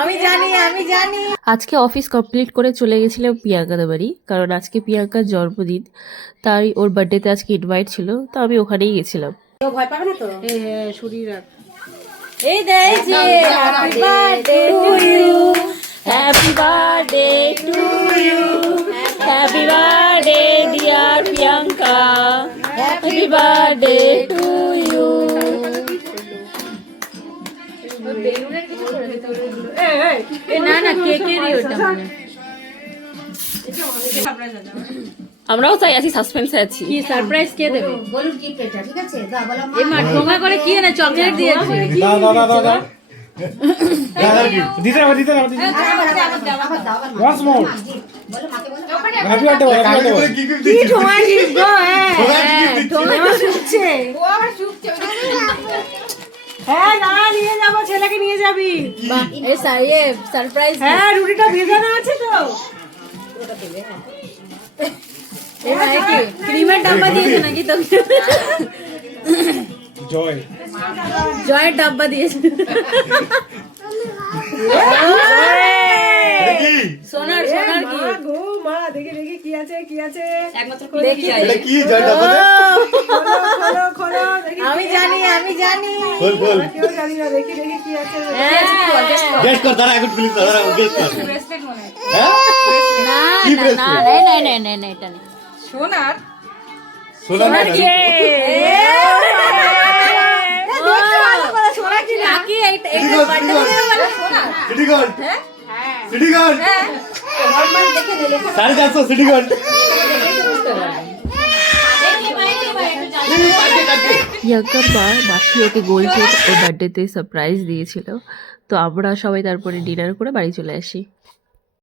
আমি জানি আজকে অফিস কমপ্লিট করে চলে গেছিলাম প্রিয়াঙ্কাদের বাড়ি, কারণ আজকে প্রিয়াঙ্কার জন্মদিন, তাই ওর বার্থডেতে আজকে ইনভাইট ছিল, তো আমি ওখানেই গেছিলাম। ভয় পাবে না তো? শরীর এই দেখছি happy birthday to you, happy birthday to you, happy birthday dear Priyanka, happy birthday to you. না না কেকেরই ওটা মানে আমরাও তাই আছি, সাসপেন্সে আছি। কি সারপ্রাইজ কে দেবে? বলুন কি এটা ঠিক আছে দা বলো মা এই মা ঠোঙা করে কি না চকলেট দিয়েছে। দাও দিতে না আবার দাও Once more. বলো মাকে বলো হ্যাপি বার্থডে কি ঠোঙা দিস গো? ঠোঙা শুকছে। হ্যাঁ না নিয়ে যাবো, ছেলেকে নিয়ে যাবি। এই সারপ্রাইজ। হ্যাঁ রুটিটা ভেজানো আছে তো। ক্রিমের ডাব্বা দিয়েছে নাকি তোকে? জয় জয়ের ডাব্বা দিয়েছে। সোনার সোনার কি গো মা, দেখি দেখি কি আছে কি আছে একমাত্র দেখি এটা কি জয়টা বলে খোলো খোলো দেখি। আমি জানি বল বল কেউ জানি না, দেখি দেখি কি আছে। গেস কর দাঁড়া এখন প্লিজ দাঁড়া গেস কর ব্রেসলেট মনে হয়। হ্যাঁ না কি না না bracelet? না না না না এটা না। সোনার সোনা না সোনা কি নাকি এইটা সিটি গোল্ড সিটি গোল্ড সাড়ে 400 সিটি গোল্ড প্রিয়াঙ্কার মা মাসি ওকে গোল্ড চেন ওর বার্থডেতে সারপ্রাইজ দিয়েছিল, তো আমরা সবাই তারপরে ডিনার করে বাড়ি চলে আসি।